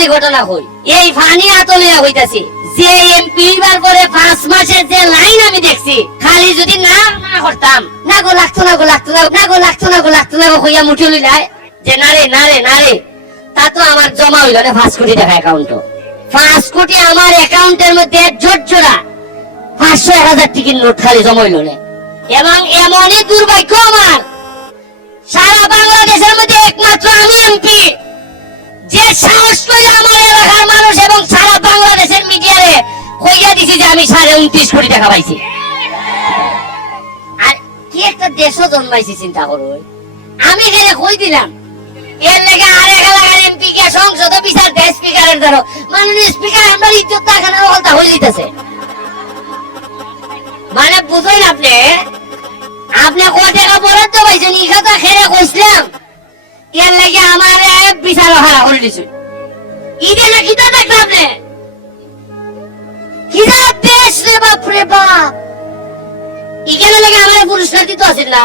খালি ঘটনা হই এই ফানি আতলে হইতাছে যে এমপি বার করে 5 মাসের যে লাইন আমি দেখছি খালি যদি না করতাম না গো লাগতো না গো লাগতো না না গো লাগতো না গো লাগতো না গো হইয়া মুঠি লইলাই যে নারে নারে নারে তা তো আমার জমা হইল না 5 কোটি টাকা অ্যাকাউন্টে 5 কোটি আমার অ্যাকাউন্টের মধ্যে জোড়জোড়া 500-1000 টিকিট নোট খালি জমা হইল না এবং এমনই দুর্ভাগ্য আমার সারা বাংলাদেশের মধ্যে একমাত্র আমি এমপি যে সাহস করে আমার এলাকার মানুষ এবং সারা বাংলাদেশের মিডিয়ারে কইয়া দিছি যে আমি 29.5 কোটি টাকা পাইছি আর কি একটা দেশও জন্মাইছি চিন্তা করো আমি এখানে কই দিলাম এর লেগে আরেক এলাকার এমপি কে সংসদ বিচার দেশ স্পিকারের ধরো মাননীয় স্পিকার আমরা ইজ্জত দেখানোর কথা হয়ে দিতেছে মানে বুঝলেন আপনি আপনি কত টাকা বরাদ্দ পাইছেন এই কথা খেয়ে কইছিলাম এর লাগে আমার বিচার হারা করে দিছে ঈদে না কিতা দেখলাম আপনি কিরা দেশ রে বাপ রে বাপ এখানে লাগে আমার পুরস্কার দিতে আসেন না